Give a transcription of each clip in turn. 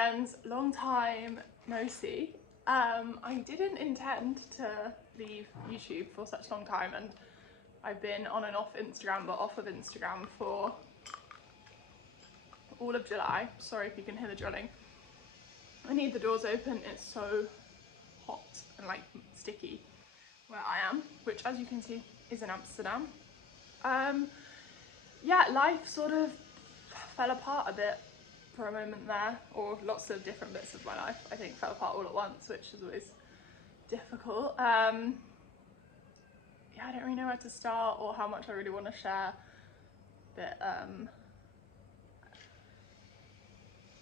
friends, long time no see. I didn't intend to leave YouTube for such a long time, and I've been on and off Instagram, but off of Instagram for all of July. Sorry if you can hear the drilling. I need the doors open, it's so hot and like sticky where I am, which as you can see is in Amsterdam. Yeah, life sort of fell apart a bit for a moment there, or lots of different bits of my life I think fell apart all at once, which is always difficult. Yeah, I don't really know where to start or how much I really want to share, but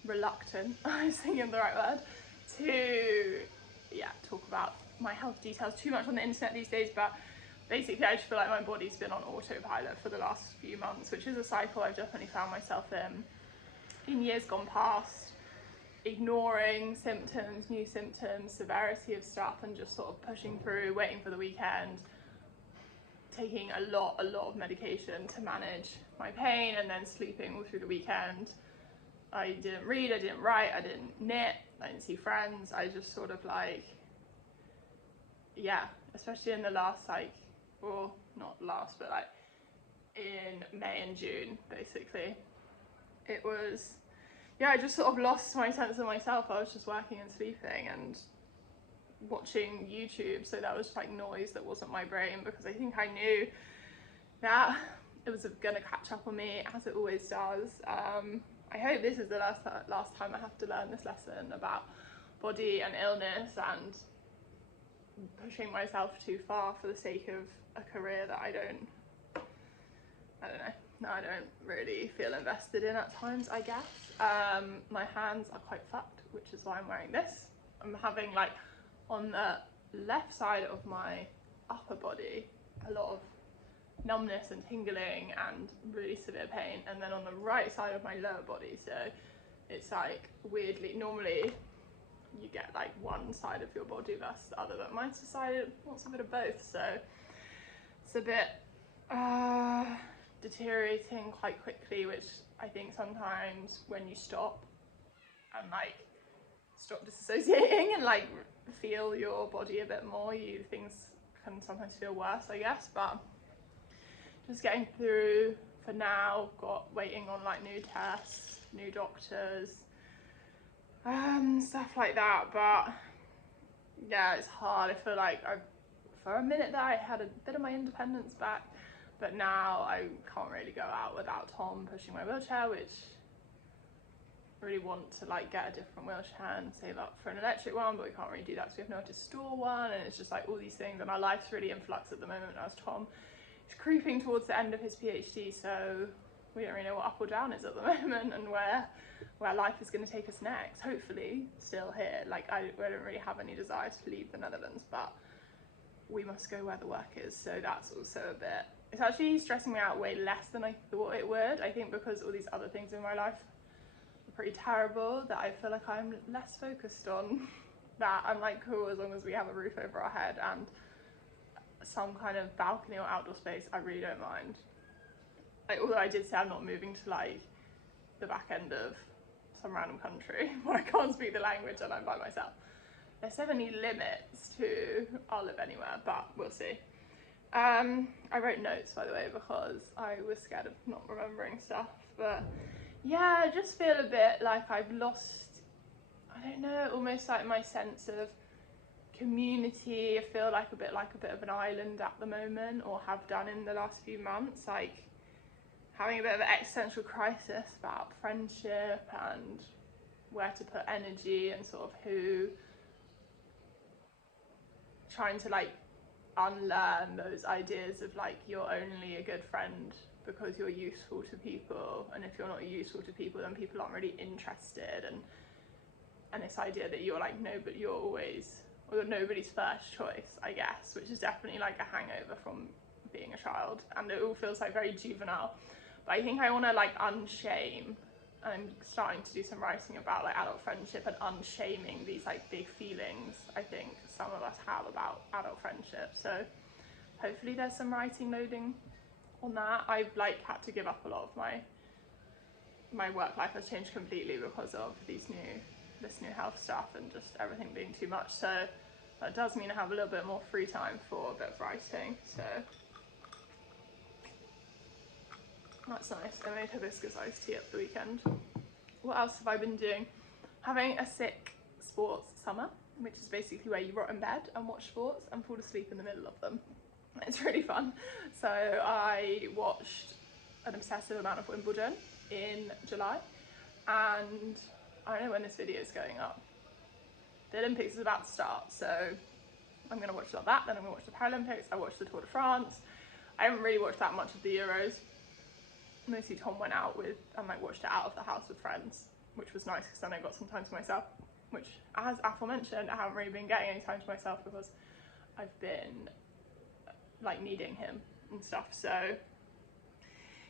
reluctant, I was thinking of the right word, to talk about my health details too much on the internet these days. But basically I just feel like my body's been on autopilot for the last few months, which is a cycle I've definitely found myself in years gone past, ignoring symptoms, new symptoms, severity of stuff, and just sort of pushing through, waiting for the weekend, taking a lot of medication to manage my pain, and then sleeping all through the weekend. I didn't read, I didn't write, I didn't knit, I didn't see friends. I just sort of like, yeah, especially in the last well, not last, but like in May and June, basically. It was, yeah, I just sort of lost my sense of myself. I was just working and sleeping and watching YouTube, so that was like noise that wasn't my brain, because I think I knew that it was gonna catch up on me, as it always does. I hope this is the last time I have to learn this lesson about body and illness and pushing myself too far for the sake of a career that I don't really feel invested in at times, I guess. My hands are quite fucked, which is why I'm wearing this. I'm having, like, on the left side of my upper body a lot of numbness and tingling and really severe pain, and then on the right side of my lower body, so it's like weirdly, normally you get like one side of your body versus the other, but mine's decided wants a bit of both, so it's a bit deteriorating quite quickly, which I think sometimes when you stop and like stop disassociating and like feel your body a bit more, things can sometimes feel worse, I guess. But just getting through for now. Waiting on like new tests, new doctors, stuff like that. But yeah, it's hard. I feel like for a minute there I had a bit of my independence back, but now I can't really go out without Tom pushing my wheelchair, which I really want to like get a different wheelchair and save up for an electric one, but we can't really do that because we have nowhere to store one, and it's just like all these things, and our life's really in flux at the moment as Tom is creeping towards the end of his PhD, so we don't really know what up or down is at the moment, and where life is going to take us next. Hopefully still here. Like I don't really have any desire to leave the Netherlands, but we must go where the work is, so that's also a bit, it's actually stressing me out way less than I thought it would. I think because all these other things in my life are pretty terrible, that I feel like I'm less focused on that. I'm like, cool, as long as we have a roof over our head and some kind of balcony or outdoor space, I really don't mind. Like, although I did say I'm not moving to like the back end of some random country where I can't speak the language and I'm by myself. There's so many limits to I'll live anywhere, but we'll see. I wrote notes, by the way, because I was scared of not remembering stuff, but yeah, I just feel a bit like I've lost, I don't know, almost like my sense of community. I feel like a bit of an island at the moment, or have done in the last few months, like having a bit of an existential crisis about friendship and where to put energy, and sort of trying to like unlearn those ideas of like you're only a good friend because you're useful to people, and if you're not useful to people then people aren't really interested, and this idea that you're like you're always, or nobody's first choice, I guess, which is definitely like a hangover from being a child, and it all feels like very juvenile. But I think I want to like unshame, and I'm starting to do some writing about like adult friendship and unshaming these like big feelings I think some of us have about adult friendship. So hopefully there's some writing loading on that. I've like had to give up a lot of my work life has changed completely because of these new this new health stuff and just everything being too much. So that does mean I have a little bit more free time for a bit of writing. So that's nice. I made hibiscus iced tea at the weekend. What else have I been doing? Having a sick sports summer, which is basically where you rot in bed and watch sports and fall asleep in the middle of them. It's really fun. So I watched an obsessive amount of Wimbledon in July, and I don't know when this video is going up. The Olympics is about to start, so I'm going to watch that, then I'm going to watch the Paralympics. I watched the Tour de France. I haven't really watched that much of the Euros. Mostly Tom went out with and like watched it out of the house with friends, which was nice because then I got some time to myself, which, as aforementioned, I haven't really been getting any time to myself because I've been like needing him and stuff. So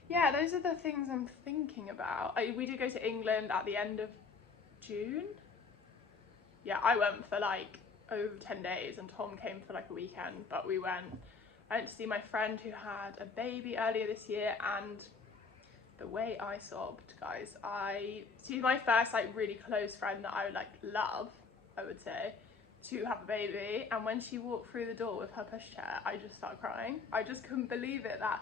yeah, those are the things I'm thinking about. We did go to England at the end of June. Yeah, I went for like over 10 days and Tom came for like a weekend, but I went to see my friend who had a baby earlier this year, and the way I sobbed, guys. She's my first like really close friend that I would like love, I would say, to have a baby, and when she walked through the door with her pushchair, I just started crying. I just couldn't believe it, that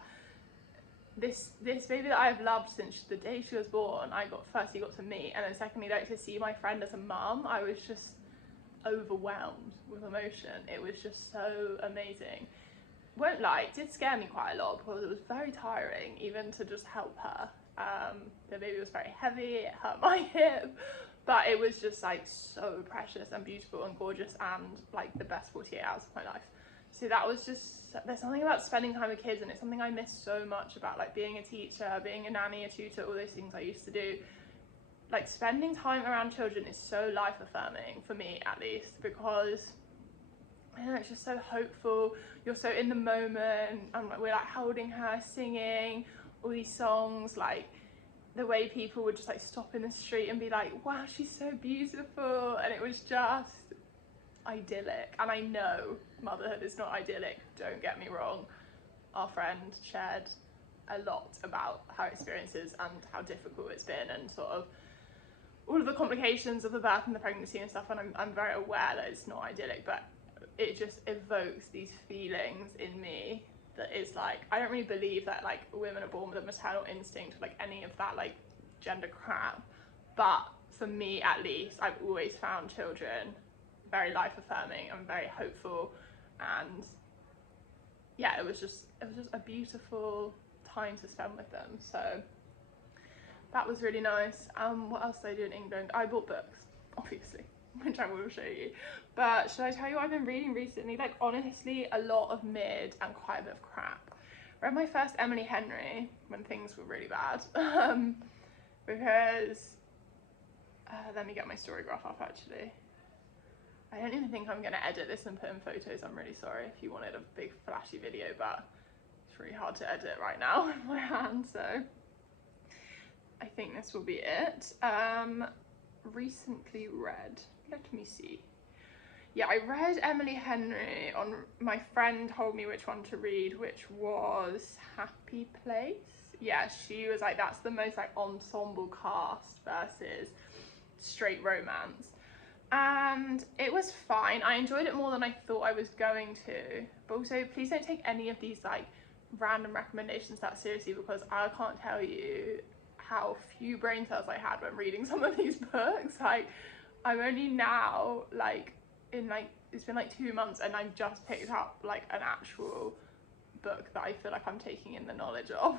this baby that I've loved since the day she was born, firstly got to meet, and then secondly like to see my friend as a mum, I was just overwhelmed with emotion. It was just so amazing. Won't lie, it did scare me quite a lot because it was very tiring even to just help her. The baby was very heavy, it hurt my hip, but it was just like so precious and beautiful and gorgeous and like the best 48 hours of my life. So that was just, there's something about spending time with kids, and it's something I miss so much about like being a teacher, being a nanny, a tutor, all those things I used to do. Like spending time around children is so life affirming for me, at least, because I don't know, it's just so hopeful. You're so in the moment, and we're like holding her, singing all these songs, like the way people would just like stop in the street and be like, wow, she's so beautiful, and it was just idyllic. And I know motherhood is not idyllic, don't get me wrong. Our friend shared a lot about her experiences and how difficult it's been, and sort of all of the complications of the birth and the pregnancy and stuff, and I'm very aware that it's not idyllic, but it just evokes these feelings in me that is like, I don't really believe that like women are born with a maternal instinct or like any of that like gender crap, but for me at least, I've always found children very life affirming and very hopeful, and yeah, it was just a beautiful time to spend with them. So that was really nice. What else did I do in England? I bought books, obviously, which I will show you. But should I tell you what I've been reading recently? Like honestly, a lot of mid and quite a bit of crap. Read my first Emily Henry when things were really bad, because let me get my story graph up actually. I don't even think I'm going to edit this and put in photos. I'm really sorry if you wanted a big flashy video, but it's really hard to edit right now with my hand, so I think this will be it. Recently read, let me see. Yeah, I read Emily Henry on, my friend told me which one to read, which was Happy Place. Yeah, she was like, that's the most like ensemble cast versus straight romance. And it was fine. I enjoyed it more than I thought I was going to. But also, please don't take any of these like random recommendations that seriously, because I can't tell you how few brain cells I had when reading some of these books. Like, I'm only now like in like, it's been like 2 months and I've just picked up like an actual book that I feel like I'm taking in the knowledge of.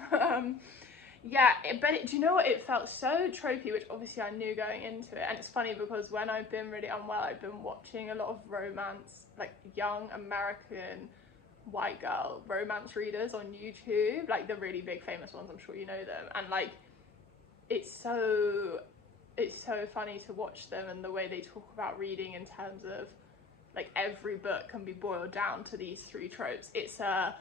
Yeah, do you know what, it felt so tropey, which obviously I knew going into it. And it's funny because when I've been really unwell, I've been watching a lot of romance, like young American white girl romance readers on YouTube, like the really big famous ones, I'm sure you know them, and like it's so funny to watch them and the way they talk about reading in terms of like every book can be boiled down to these 3 tropes. It's a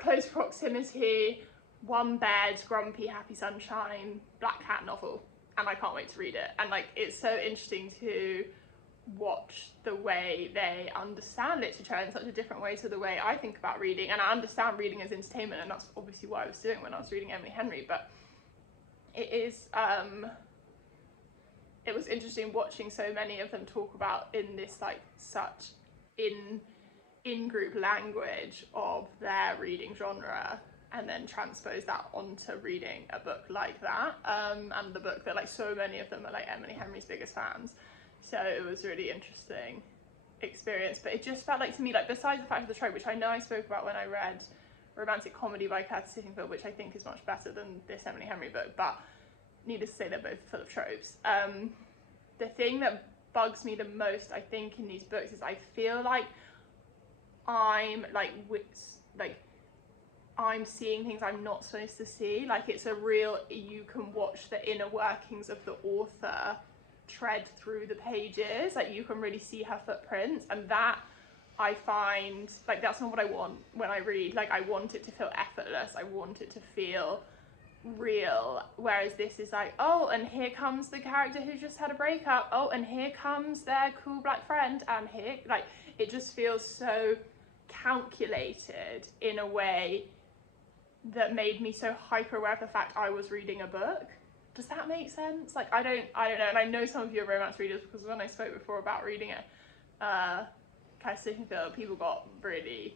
close proximity, one bed, grumpy, happy sunshine, black cat novel, and I can't wait to read it. And like, it's so interesting to watch the way they understand literature in such a different way to the way I think about reading. And I understand reading as entertainment, and that's obviously what I was doing when I was reading Emily Henry, but it it was interesting watching so many of them talk about in this like such in-group language of their reading genre, and then transpose that onto reading a book like that, and the book that like so many of them are like Emily Henry's biggest fans. So it was really interesting experience. But it just felt like to me, like besides the fact of the trope, which I know I spoke about when I read Romantic Comedy by Curtis Sittingfield, which I think is much better than this Emily Henry book, but needless to say they're both full of tropes. The thing that bugs me the most, I think, in these books is I feel like I'm I'm seeing things I'm not supposed to see. Like it's a real, you can watch the inner workings of the author tread through the pages. Like you can really see her footprints, and that I find like that's not what I want when I read. Like I want it to feel effortless. I want it to feel real, whereas this is like, oh, and here comes the character who just had a breakup, oh, and here comes their cool black friend, and here, like, it just feels so calculated in a way that made me so hyper aware of the fact I was reading a book. Does that make sense? Like I don't know, and I know some of you are romance readers, because when I spoke before about reading it, Curtis Sittingfield, people got really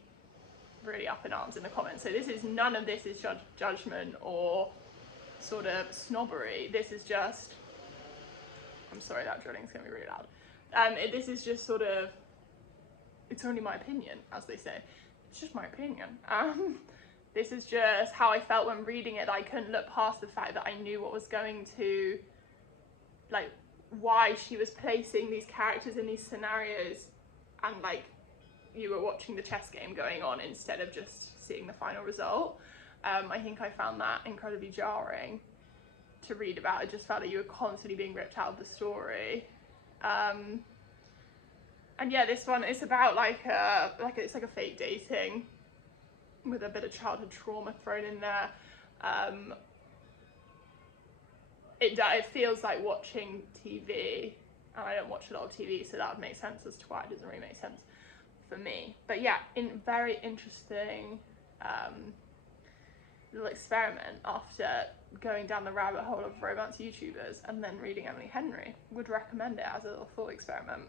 up in arms in the comments. So this is, none of this is judgment or sort of snobbery. This is just, I'm sorry, that drilling's gonna be really loud. This is just sort of, it's only my opinion, as they say. It's just my opinion. This is just how I felt when reading it. I couldn't look past the fact that I knew what was going to, like, why she was placing these characters in these scenarios, and like you were watching the chess game going on instead of just seeing the final result. I think I found that incredibly jarring to read about. It just felt like you were constantly being ripped out of the story. And yeah, this one is about it's like a fake dating with a bit of childhood trauma thrown in there. It feels like watching TV, and I don't watch a lot of TV, so that would make sense as to why it doesn't really make sense for me. But yeah, very interesting little experiment after going down the rabbit hole of romance YouTubers and then reading Emily Henry. Would recommend it as a little thought experiment.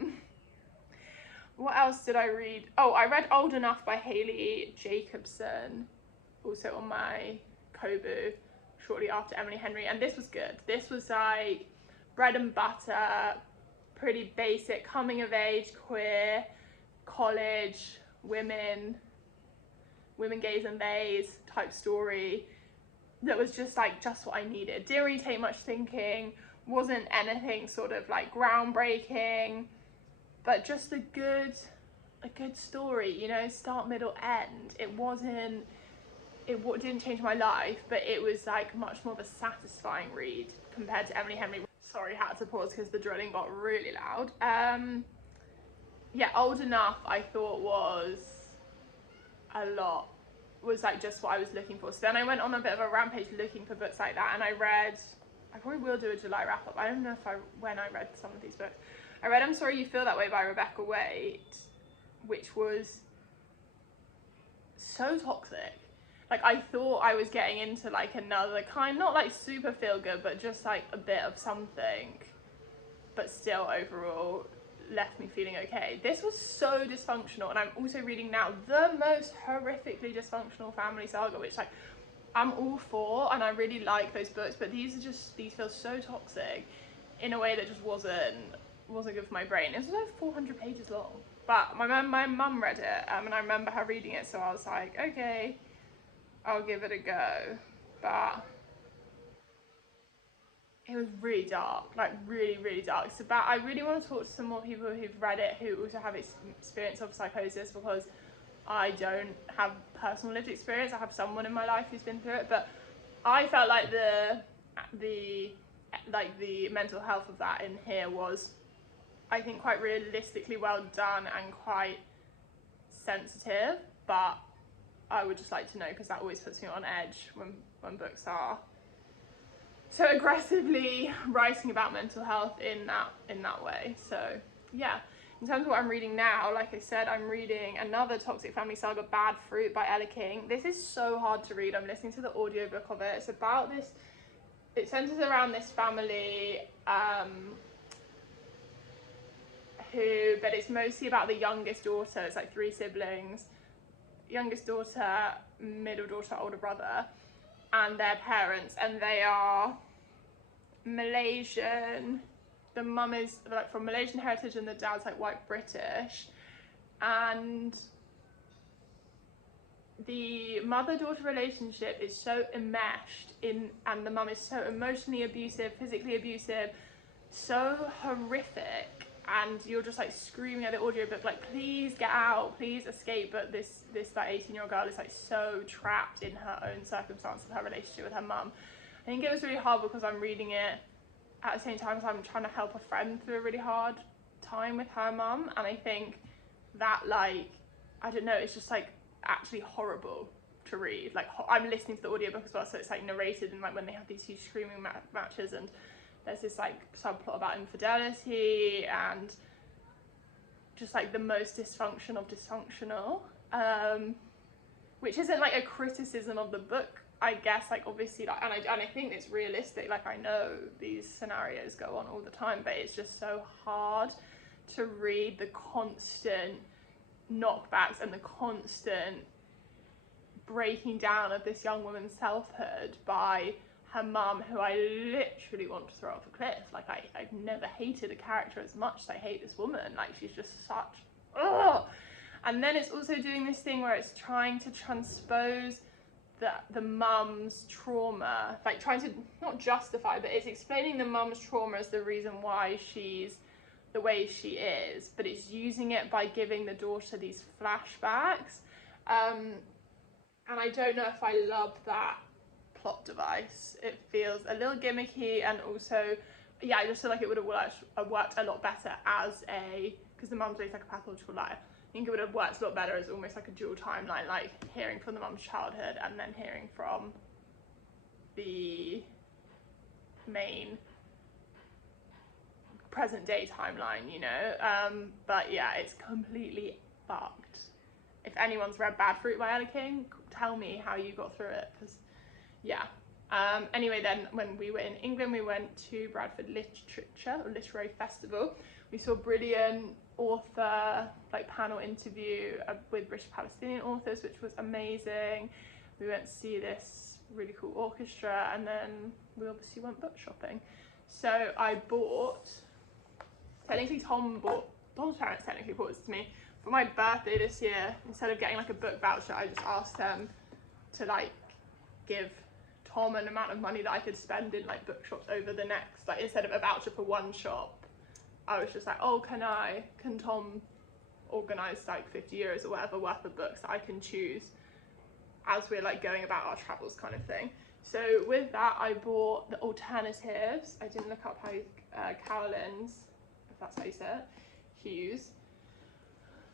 What else did I read? Oh, I read Old Enough by Hayley Jacobson, also on my Kobo, shortly after Emily Henry, and this was good. This was like bread and butter, pretty basic, coming of age, queer, college, women, gays and theys type story that was just what I needed. Didn't really take much thinking, wasn't anything sort of like groundbreaking, but just a good story, you know, start, middle, end. It didn't change my life, but it was like much more of a satisfying read compared to Emily Henry. Sorry, had to pause because the drilling got really loud. Yeah, Old Enough I thought was like just what I was looking for. So then I went on a bit of a rampage looking for books like that, and I probably will do a July wrap up. I don't know when I read some of these books. I read I'm Sorry You Feel That Way by Rebecca Waite, which was so toxic. Like I thought I was getting into like another kind, not like super feel good, but just like a bit of something, but still overall left me feeling okay. This was so dysfunctional, and I'm also reading now the most horrifically dysfunctional family saga, which like I'm all for, and I really like those books, but these feel so toxic in a way that just wasn't good for my brain. It was like 400 pages long, but my mum read it, and I remember her reading it, so I was like, okay, I'll give it a go. But it was really dark, like really dark. It's about, I really want to talk to some more people who've read it, who also have experience of psychosis, because I don't have personal lived experience. I have someone in my life who's been through it, but I felt like the mental health of that in here was, I think, quite realistically well done and quite sensitive. But I would just like to know, because that always puts me on edge when books are so aggressively writing about mental health in that way. So yeah, in terms of what I'm reading now, like I said, I'm reading another toxic family saga, Bad Fruit by Ella King. This is so hard to read. I'm listening to the audiobook of it. It's about this, it centers around this family but it's mostly about the youngest daughter. It's like 3 siblings, youngest daughter, middle daughter, older brother, and their parents, and they are Malaysian. The mum is like from Malaysian heritage and the dad's like white British, and the mother-daughter relationship is so enmeshed in, and the mum is so emotionally abusive, physically abusive, so horrific, and you're just like screaming at the audiobook like, please get out, please escape. But this like 18-year-old girl is like so trapped in her own circumstances, her relationship with her mum. I think it was really hard because I'm reading it at the same time as I'm trying to help a friend through a really hard time with her mum, and I think that, like, I don't know, it's just like actually horrible to read. Like, I'm listening to the audiobook as well, so it's like narrated, and like when they have these huge screaming matches, and there's this like subplot about infidelity and just like the most dysfunction of dysfunctional, which isn't like a criticism of the book, I guess, like obviously, like, and I think it's realistic, like I know these scenarios go on all the time, but it's just so hard to read the constant knockbacks and the constant breaking down of this young woman's selfhood by her mum, who I literally want to throw off a cliff. Like I've never hated a character as much as I hate this woman. Like she's just such, ugh. And then it's also doing this thing where it's trying to transpose the mum's trauma, like trying to not justify, but it's explaining the mum's trauma as the reason why she's the way she is, but it's using it by giving the daughter these flashbacks, and I don't know if I love that plot device. It feels a little gimmicky, and also, yeah, I just feel like it would have worked a lot better as because the mum's raised like a pathological liar. I think it would have worked a lot better as almost like a dual timeline, like hearing from the mum's childhood and then hearing from the main present day timeline, you know. But yeah, it's completely fucked. If anyone's read Bad Fruit by Ella King, tell me how you got through it, because yeah. Anyway, then when we were in England, we went to Bradford Literary Festival. We saw a brilliant author like panel interview with British Palestinian authors, which was amazing. We went to see this really cool orchestra, and then we obviously went book shopping. So I bought, technically Tom's parents technically bought this to me for my birthday this year. Instead of getting like a book voucher, I just asked them to like give Tom an amount of money that I could spend in like bookshops over the next, like instead of a voucher for one shop, I was just like, oh, can Tom organise like €50 or whatever worth of books that I can choose as we're like going about our travels kind of thing. So with that, I bought the alternatives. I didn't look up how Carolyn's, if that's how you say it, Hughes.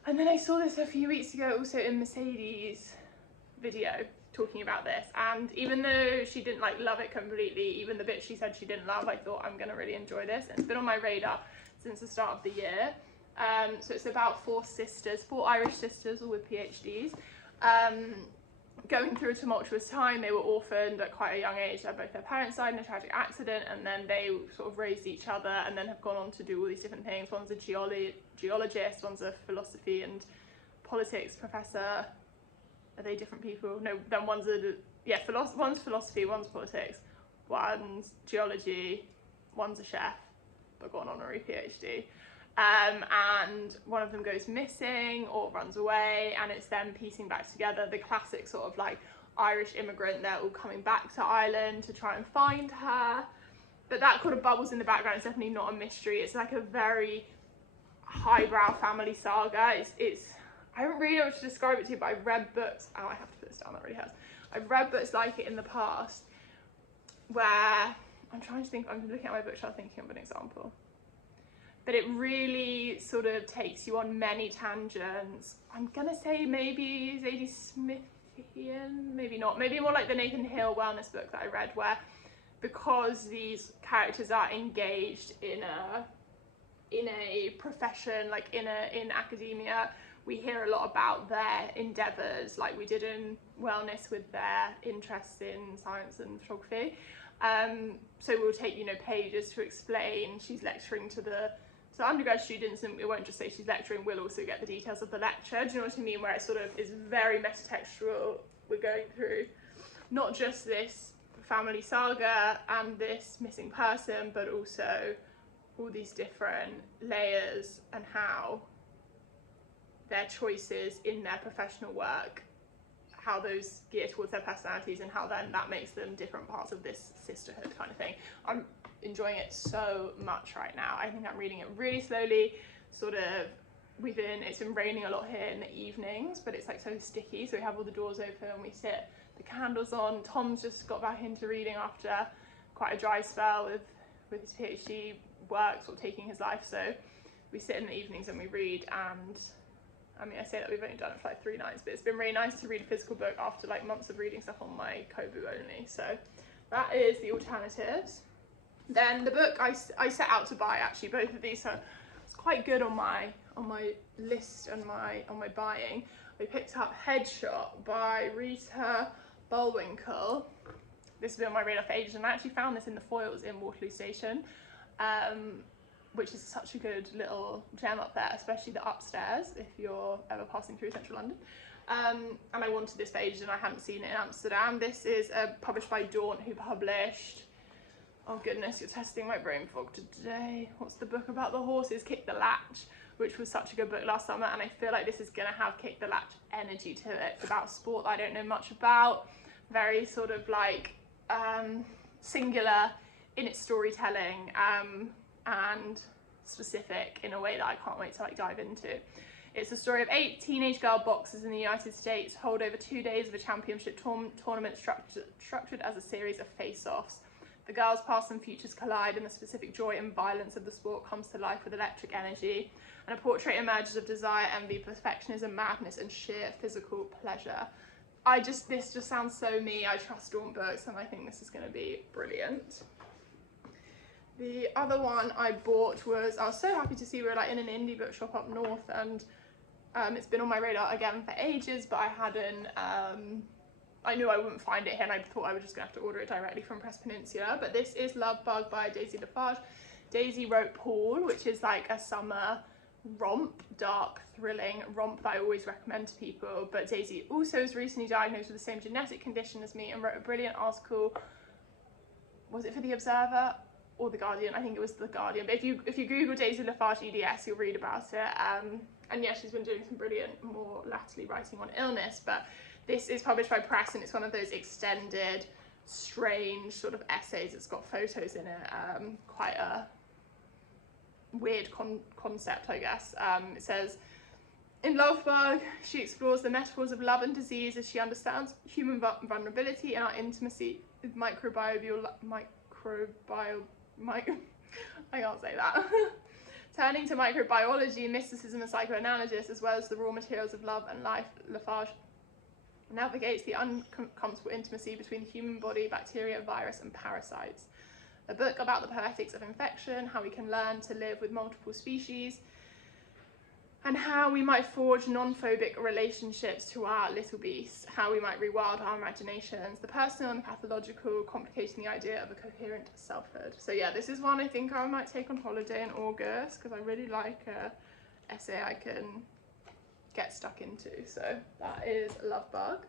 And then I saw this a few weeks ago also in Mercedes' video talking about this, and even though she didn't like love it completely, even the bit she said she didn't love, I thought I'm gonna really enjoy this, and it's been on my radar since the start of the year. So it's about 4 Irish sisters, all with PhDs, going through a tumultuous time. They were orphaned at quite a young age. Both their parents died in a tragic accident, and then they sort of raised each other, and then have gone on to do all these different things. One's a geologist, one's a philosophy and politics professor. Are they different people? No, then one's philosophy, one's politics, one's geology, one's a chef, but got an honorary PhD. And one of them goes missing or runs away, and it's them piecing back together the classic sort of like Irish immigrant. They're all coming back to Ireland to try and find her, but that kind of bubbles in the background. It's definitely not a mystery. It's like a very highbrow family saga. It's I don't really know what to describe it to you, but I've read books, oh, I have to put this down, that really hurts. I've read books like it in the past where, I'm trying to think, I'm looking at my bookshelf thinking of an example, but it really sort of takes you on many tangents. I'm gonna say maybe Zadie Smithian, maybe not, maybe more like the Nathan Hill wellness book that I read, where because these characters are engaged in a profession, like in academia, we hear a lot about their endeavours, like we did in wellness with their interests in science and photography. So we'll take, pages to explain. She's lecturing to the So undergrad students, and it won't just say she's lecturing, will also get the details of the lecture. Do you know what I mean? Where it sort of is very metatextual. We're going through not just this family saga and this missing person, but also all these different layers and how their choices in their professional work, how those gear towards their personalities, and how then that makes them different parts of this sisterhood kind of thing. I'm enjoying it so much right now. I think I'm reading it really slowly, sort of it's been raining a lot here in the evenings, but it's like so sticky, so we have all the doors open, we sit, the candles on. Tom's just got back into reading after quite a dry spell with his PhD work sort of taking his life, so we sit in the evenings and we read. And I mean, I say that we've only done it for like 3 nights, but it's been really nice to read a physical book after like months of reading stuff on my Kobo only. So that is the alternatives. Then the book I set out to buy, actually, both of these, so it's quite good on my list and on my buying. I picked up Headshot by Rita Bullwinkle. This has been on my radar for ages, and I actually found this in the foils in Waterloo Station, which is such a good little gem up there, especially the upstairs if you're ever passing through central London. And I wanted this for ages and I hadn't seen it in Amsterdam. This is published by Dawn, who published, oh goodness, you're testing my brain fog today. What's the book about the horses? Kick the Latch, which was such a good book last summer, and I feel like this is gonna have Kick the Latch energy to it. It's about sport that I don't know much about, very sort of like singular in its storytelling, and specific in a way that I can't wait to like dive into. It's the story of 8 teenage girl boxers in the United States hold over 2 days of a championship tournament structured as a series of face-offs. The girls' past and futures collide, and the specific joy and violence of the sport comes to life with electric energy, and a portrait emerges of desire, envy, perfectionism, madness, and sheer physical pleasure. This just sounds so me. I trust Dawn Books, and I think this is going to be brilliant. The other one I bought was, I was so happy to see we were like in an indie bookshop up north, and it's been on my radar again for ages, but I hadn't, I knew I wouldn't find it here, and I thought I was just gonna have to order it directly from Press Peninsula. But this is Love Bug by Daisy Lafarge. Daisy wrote Paul, which is like a summer romp, dark, thrilling romp that I always recommend to people. But Daisy also was recently diagnosed with the same genetic condition as me and wrote a brilliant article. Was it for The Observer or The Guardian? I think it was The Guardian. But if you Google Daisy Lafarge EDS, you'll read about it. And yeah, she's been doing some brilliant, more latterly writing on illness. But this is published by Press, and it's one of those extended, strange sort of essays. It's got photos in it, quite a weird concept, I guess. It says, in Love Bug, she explores the metaphors of love and disease as she understands human vulnerability and our intimacy with I can't say that. Turning to microbiology, mysticism, and psychoanalysis, as well as the raw materials of love and life, Lafarge navigates the uncomfortable intimacy between the human body, bacteria, virus, and parasites. A book about the poetics of infection, how we can learn to live with multiple species, and how we might forge non-phobic relationships to our little beasts, how we might rewild our imaginations, the personal and the pathological, complicating the idea of a coherent selfhood. So yeah, this is one I think I might take on holiday in August, because I really like an essay I can get stuck into. So that is Love Bug.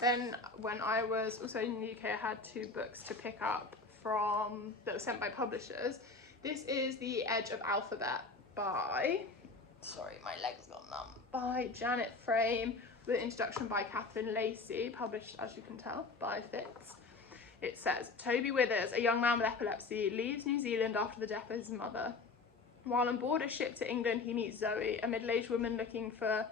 Then when I was also in the UK, I had 2 books to pick up that were sent by publishers. This is The Edge of Alphabet by, sorry, my leg's gone numb, by Janet Frame, with an introduction by Catherine Lacey, published, as you can tell, by Fitz. It says, Toby Withers, a young man with epilepsy, leaves New Zealand after the death of his mother. While on board a ship to England, he meets Zoe, a middle-aged woman looking for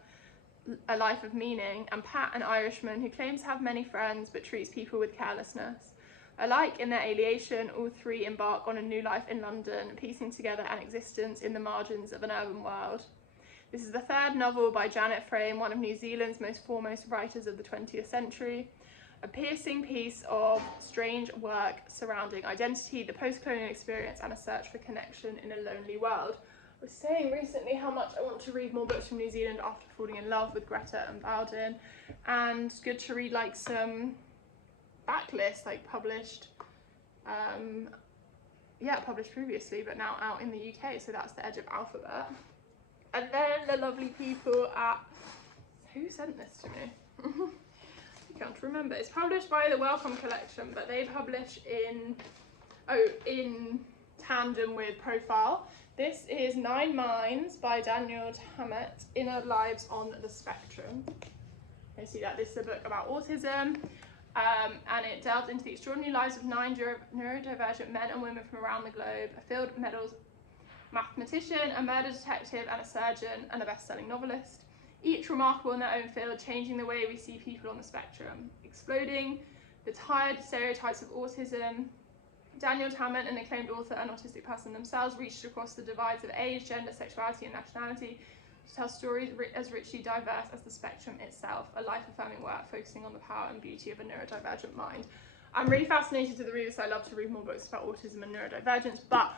a life of meaning, and Pat, an Irishman who claims to have many friends but treats people with carelessness. Alike in their alienation, all 3 embark on a new life in London, piecing together an existence in the margins of an urban world. This is the 3rd novel by Janet Frame, one of New Zealand's most foremost writers of the 20th century. A piercing piece of strange work surrounding identity, the post-colonial experience, and a search for connection in a lonely world. I was saying recently how much I want to read more books from New Zealand after falling in love with Greta and Bowden, and it's good to read like some backlist, like published published previously, but now out in the UK, so that's The Edge of Alphabet. And then the lovely people at, who sent this to me? I can't remember. It's published by the Wellcome Collection, but they publish in tandem with Profile. This is 9 Minds by Daniel Tammet, Inner Lives on the Spectrum. You see that this is a book about autism, and it delves into the extraordinary lives of 9 neurodivergent men and women from around the globe, a field medals mathematician, a murder detective, and a surgeon, and a best-selling novelist. Each remarkable in their own field, changing the way we see people on the spectrum. Exploding the tired stereotypes of autism, Daniel Tammet, an acclaimed author and autistic person themselves, reached across the divides of age, gender, sexuality, and nationality to tell stories as richly diverse as the spectrum itself, a life-affirming work focusing on the power and beauty of a neurodivergent mind. I'm really fascinated to read this. I love to read more books about autism and neurodivergence, but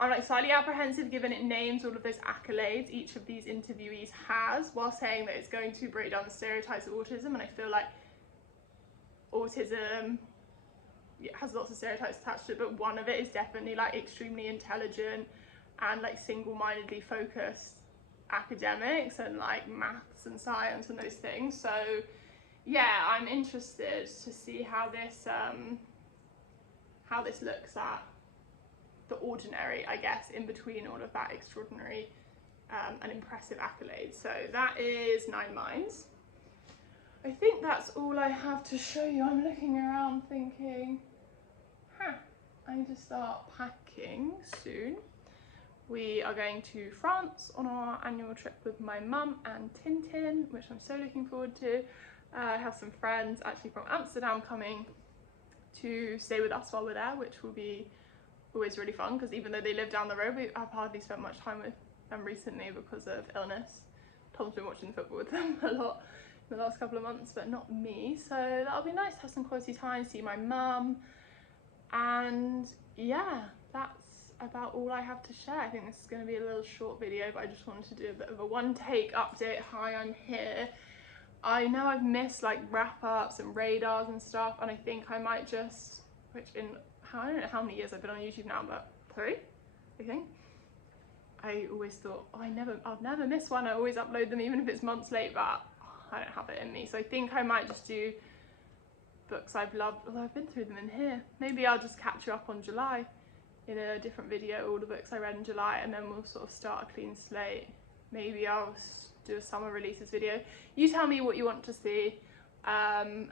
I'm like slightly apprehensive given it names all of those accolades each of these interviewees has, while saying that it's going to break down the stereotypes of autism, and I feel like autism has lots of stereotypes attached to it, but one of it is definitely like extremely intelligent and like single-mindedly focused academics and like maths and science and those things. So yeah, I'm interested to see how this looks at the ordinary, I guess, in between all of that extraordinary and impressive accolades. So that is 9 Minds. I think that's all I have to show you. I'm looking around thinking, I need to start packing soon. We are going to France on our annual trip with my mum and Tintin, which I'm so looking forward to. I have some friends actually from Amsterdam coming to stay with us while we're there, which will be always really fun, because even though they live down the road, I've hardly spent much time with them recently because of illness. Tom's been watching football with them a lot in the last couple of months, but not me, so that'll be nice to have some quality time, see my mum, and yeah, that's about all I have to share. I think this is going to be a little short video, but I just wanted to do a bit of a one-take update. Hi, I'm here. I know I've missed like wrap-ups and radars and stuff, and I think I might just, I don't know how many years I've been on YouTube now, but 3, I think. I always thought, I'll never miss one. I always upload them even if it's months late, but I don't have it in me. So I think I might just do books I've loved, although I've been through them in here. Maybe I'll just catch you up on July in a different video, all the books I read in July, and then we'll sort of start a clean slate. Maybe I'll do a summer releases video. You tell me what you want to see. And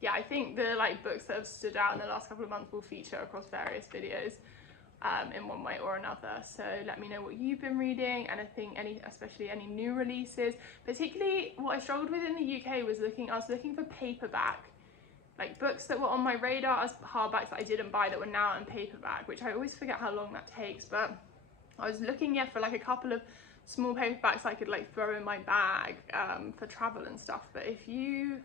yeah, I think the books that have stood out in the last couple of months will feature across various videos in one way or another. So let me know what you've been reading, and I think especially any new releases. Particularly what I struggled with in the UK was I was looking for paperback, like books that were on my radar as hardbacks that I didn't buy that were now in paperback, which I always forget how long that takes. But I was looking for like a couple of small paperbacks I could throw in my bag for travel and stuff. But if you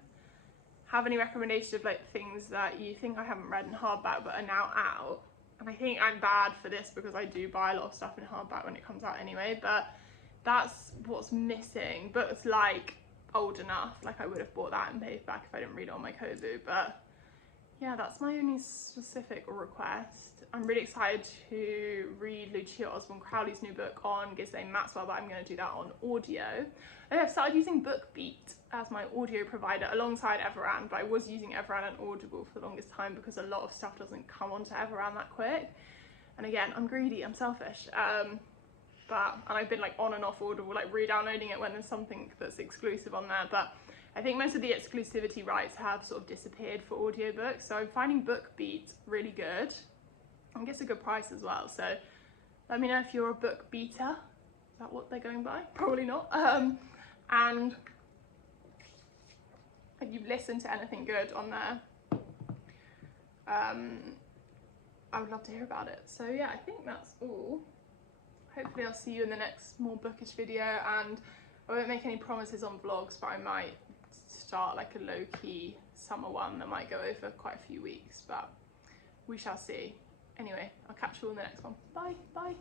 have any recommendations of things that you think I haven't read in hardback but are now out, and I think I'm bad for this because I do buy a lot of stuff in hardback when it comes out anyway, but that's what's missing. Books Old Enough, I would have bought that in paperback if I didn't read it on my Kobo. But yeah, that's my only specific request. I'm really excited to read Lucia Osborne Crowley's new book on Ghislaine Maxwell, but I'm going to do that on audio. I've started using BookBeat as my audio provider alongside Everand, but I was using Everand and Audible for the longest time because a lot of stuff doesn't come onto Everand that quick. And again, I'm greedy, I'm selfish. And I've been on and off Audible, re-downloading it when there's something that's exclusive on there. But I think most of the exclusivity rights have sort of disappeared for audiobooks. So I'm finding BookBeat really good. I guess a good price as well. So let me know if you're a BookBeater. Is that what they're going by? Probably not. And if you've listened to anything good on there, I would love to hear about it. So yeah, I think that's all. Hopefully I'll see you in the next more bookish video, and I won't make any promises on vlogs, but I might start a low-key summer one that might go over quite a few weeks, but we shall see. Anyway, I'll catch you all in the next one. Bye, bye.